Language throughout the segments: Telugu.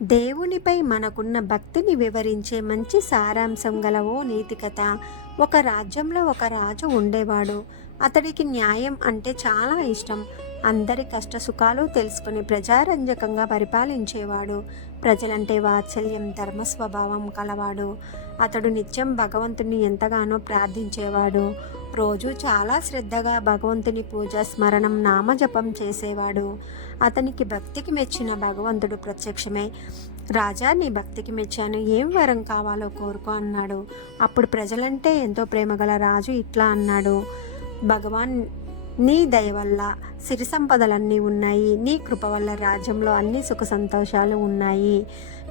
దేవునిపై మనకున్న భక్తిని వివరించే మంచి సారాంశం గల ఓ నీతి కథ. ఒక రాజ్యంలో ఒక రాజు ఉండేవాడు. అతడికి న్యాయం అంటే చాలా ఇష్టం. అందరి కష్ట సుఖాలు తెలుసుకుని ప్రజారంజకంగా పరిపాలించేవాడు. ప్రజలంటే వాత్సల్యం, ధర్మ స్వభావం కలవాడు. అతడు నిత్యం భగవంతుని ఎంతగానో ప్రార్థించేవాడు. రోజు చాలా శ్రద్ధగా భగవంతుని పూజ, స్మరణం, నామజపం చేసేవాడు. అతనికి భక్తికి మెచ్చిన భగవంతుడు ప్రత్యక్షమై, రాజా, నీ భక్తికి మెచ్చాను, ఏం వరం కావాలో కోరుకో అన్నాడు. అప్పుడు ప్రజలంటే ఎంతో ప్రేమగల రాజు ఇట్లా అన్నాడు: భగవాన్, నీ దయ వల్ల సిరి సంపదలన్నీ ఉన్నాయి. నీ కృప వల్ల రాజ్యంలో అన్ని సుఖ సంతోషాలు ఉన్నాయి.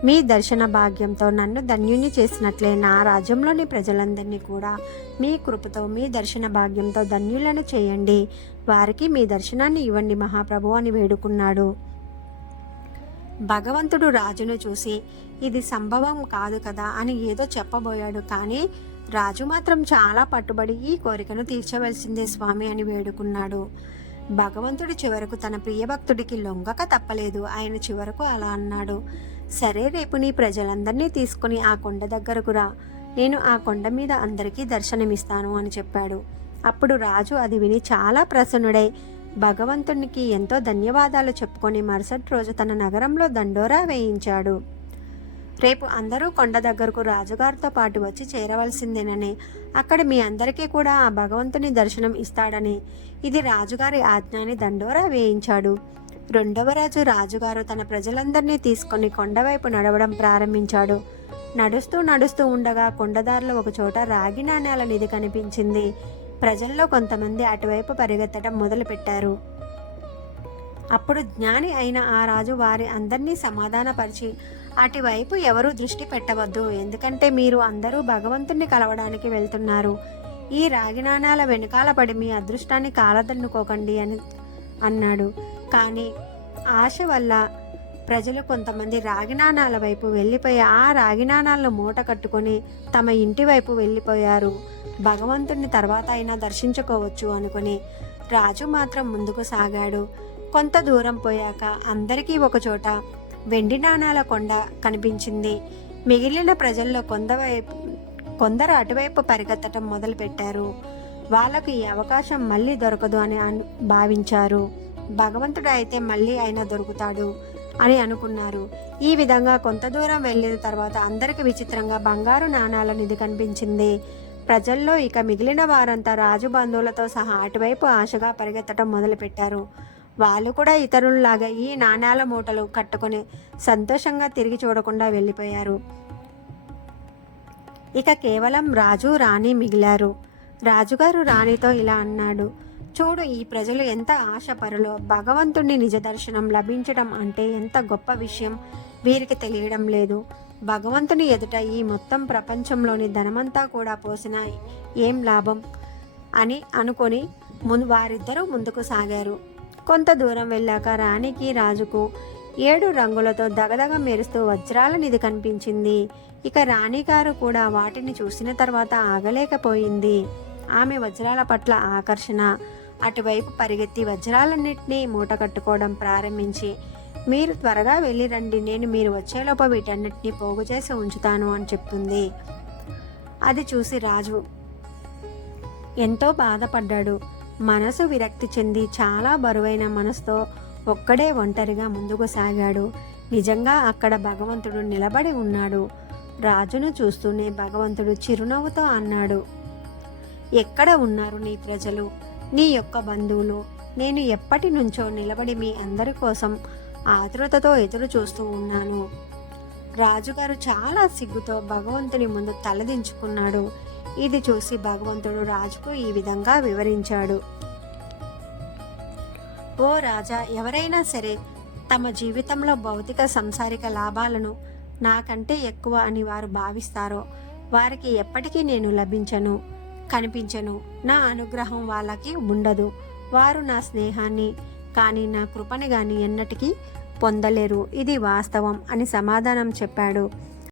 మీ దర్శన భాగ్యంతో నన్ను ధన్యుని చేసినట్లే నా రాజ్యంలోని ప్రజలందరినీ కూడా మీ కృపతో, మీ దర్శన భాగ్యంతో ధన్యులను చేయండి. వారికి మీ దర్శనాన్ని ఇవ్వండి మహాప్రభు అని వేడుకున్నాడు. భగవంతుడు రాజును చూసి, ఇది సంభవం కాదు కదా అని ఏదో చెప్పబోయాడు. కానీ రాజు మాత్రం చాలా పట్టుబడి, ఈ కోరికను తీర్చవలసిందే స్వామి అని వేడుకున్నాడు. భగవంతుడు చివరకు తన ప్రియభక్తుడికి లొంగక తప్పలేదు. ఆయన చివరకు అలా అన్నాడు: సరే, రేపు నీ ప్రజలందరినీ తీసుకుని ఆ కొండ దగ్గరకు రా. నేను ఆ కొండ మీద అందరికీ దర్శనమిస్తాను అని చెప్పాడు. అప్పుడు రాజు అది విని చాలా ప్రసన్నుడై భగవంతునికి ఎంతో ధన్యవాదాలు చెప్పుకొని మరుసటి రోజు తన నగరంలో దండోరా వేయించాడు. రేపు అందరూ కొండ దగ్గరకు రాజుగారితో పాటు వచ్చి చేరవలసిందేనని, అక్కడ మీ అందరికీ కూడా ఆ భగవంతుని దర్శనం ఇస్తాడని, ఇది రాజుగారి ఆజ్ఞ అని దండోరా వేయించాడు. రెండవ రోజు రాజుగారు తన ప్రజలందరినీ తీసుకొని కొండవైపు నడవడం ప్రారంభించాడు. నడుస్తూ నడుస్తూ ఉండగా కొండదారిలో ఒక చోట రాగి నాణేల నిధి కనిపించింది. ప్రజల్లో కొంతమంది అటువైపు పరిగెత్తడం మొదలుపెట్టారు. అప్పుడు జ్ఞాని అయిన ఆ రాజు వారి అందరినీ సమాధానపరిచి, అటువైపు ఎవరూ దృష్టి పెట్టవద్దు, ఎందుకంటే మీరు అందరూ భగవంతుణ్ణి కలవడానికి వెళ్తున్నారు. ఈ రాగి నాణాల వెనుకాల పడి మీ అదృష్టాన్ని కాలదన్నుకోకండి అని అన్నాడు. కానీ ఆశ వల్ల ప్రజలు కొంతమంది రాగి నాణాల వైపు వెళ్ళిపోయి ఆ రాగి నాణాలను మూట కట్టుకొని తమ ఇంటి వైపు వెళ్ళిపోయారు. భగవంతుణ్ణి తర్వాత అయినా దర్శించుకోవచ్చు అనుకుని రాజు మాత్రం ముందుకు సాగాడు. కొంత దూరం పోయాక అందరికీ ఒకచోట వెండి నాణాల కొండ కనిపించింది. మిగిలిన ప్రజల్లో కొందరు అటువైపు పరిగెత్తడం మొదలుపెట్టారు. వాళ్ళకు ఈ అవకాశం మళ్ళీ దొరకదు అని భావించారు. భగవంతుడు అయితే మళ్ళీ అయినా దొరుకుతాడు అని అనుకున్నారు. ఈ విధంగా కొంత దూరం వెళ్ళిన తర్వాత అందరికి విచిత్రంగా బంగారు నాణాల నిధి కనిపించింది. ప్రజల్లో ఇక మిగిలిన వారంతా రాజు బంధువులతో సహా అటువైపు ఆశగా పరిగెత్తడం మొదలుపెట్టారు. వాళ్ళు కూడా ఇతరుల్లాగా ఈ నాణాల మూటలు కట్టుకొని సంతోషంగా తిరిగి చూడకుండా వెళ్ళిపోయారు. ఇక కేవలం రాజు, రాణి మిగిలారు. రాజుగారు రాణితో ఇలా అన్నాడు: చూడు, ఈ ప్రజలు ఎంత ఆశపరులో. భగవంతుని నిజ దర్శనం లభించడం అంటే ఎంత గొప్ప విషయం వీరికి తెలియడం లేదు. భగవంతుని ఎదుట ఈ మొత్తం ప్రపంచంలోని ధనమంతా కూడా పోసినా ఏం లాభం అని అనుకొని వారిద్దరూ ముందుకు సాగారు. కొంత దూరం వెళ్ళాక రాణికి, రాజుకు 7 రంగులతో దగదగ మెరుస్తూ వజ్రాల నిధి కనిపించింది. ఇక రాణిగారు కూడా వాటిని చూసిన తర్వాత ఆగలేకపోయింది. ఆమె వజ్రాల పట్ల ఆకర్షణ అటువైపు పరిగెత్తి వజ్రాలన్నింటినీ మూట కట్టుకోవడం ప్రారంభించి, మీరు త్వరగా వెళ్ళి రండి, నేను మీరు వచ్చేలోపు వీటన్నిటినీ పోగు చేసి ఉంచుతాను అని చెప్తుంది. అది చూసి రాజు ఎంతో బాధపడ్డాడు. మనసు విరక్తి చెంది చాలా బరువైన మనసుతో ఒక్కడే ఒంటరిగా ముందుకు సాగాడు. నిజంగా అక్కడ భగవంతుడు నిలబడి ఉన్నాడు. రాజును చూస్తూనే భగవంతుడు చిరునవ్వుతో అన్నాడు: ఎక్కడ ఉన్నారు నీ ప్రజలు, నీ యొక్క బంధువులు? నేను ఎప్పటి నుంచో నిలబడి మీ అందరి కోసం ఆతృతతో ఎదురు చూస్తూ ఉన్నాను. రాజుగారు చాలా సిగ్గుతో భగవంతుని ముందు తలదించుకున్నాడు. ఇది చూసి భగవంతుడు రాజుకు ఈ విధంగా వివరించాడు: ఓ రాజా, ఎవరైనా సరే తమ జీవితంలో భౌతిక సంసారిక లాభాలను నాకంటే ఎక్కువ అని వారు భావిస్తారో వారికి ఎప్పటికీ నేను కనిపించను. నా అనుగ్రహం వాళ్ళకి ఉండదు. వారు నా స్నేహాన్ని కానీ నా కృపని కానీ ఎన్నటికీ పొందలేరు. ఇది వాస్తవం అని సమాధానం చెప్పాడు.